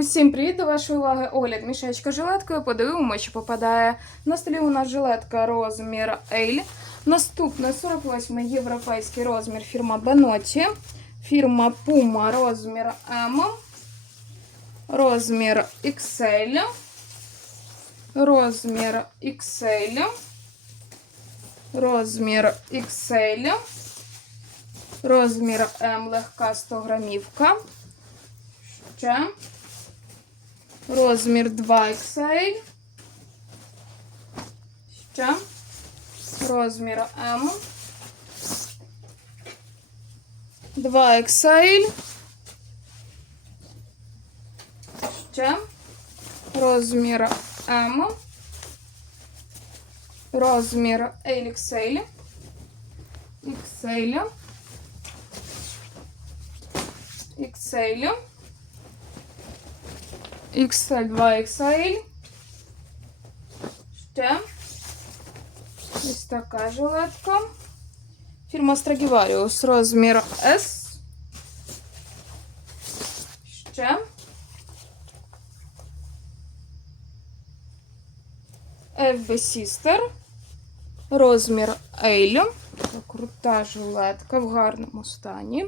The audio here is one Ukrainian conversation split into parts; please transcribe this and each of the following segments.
Усім привіт до вашої уваги. Огляд мішечка жилеткою. Подивимо, чи попадає. На столі у нас жилетка розмір L. Наступне 48 європейський розмір фірма Benotti. Фірма Puma розмір M. Розмір XL. Розмір XL. Розмір XL. Розмір М легка 100 грамівка. Ще. Розмір 2XL. Ще. Розмір М. 2XL. Ще. Розмір М. Розмір LXL. XL. XL. XL 2XL. Ще. Ось така жилетка. Фірма Stradivarius. Розмір S. Ще. FB Sister. Розмір L. Крута жилетка в гарному стані.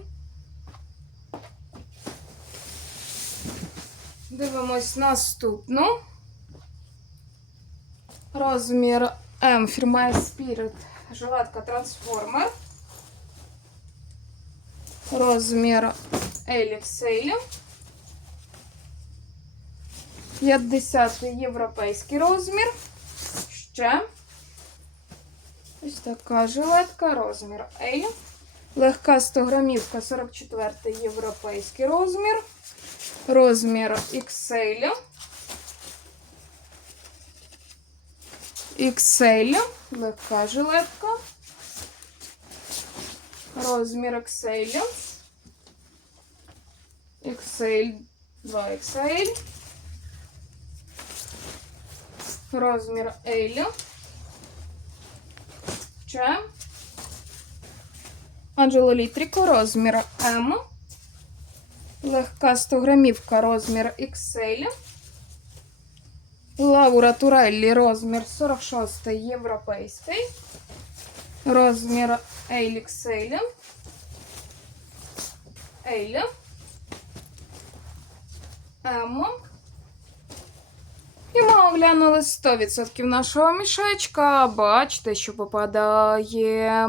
Дивимось наступну. Розмір М фірма Spirit. Жилетка Transformer. Розмір LXL. 50 європейський розмір. Ще. Ось така жилетка, розмір L. Легка 100 грамівка, 44 європейський розмір. Розмір XL. XL. Легка жилетка. Розмір XL. XL 2XL. Розмір L. Ще. Анджело Літріко, розмір М. Легка 100 грамівка, розмір XL. Лаура Туреллі, розмір 46 європейський. Розмір LXL. L. М. І ми оглянули 100% нашого мішечка. Бачите, що попадає.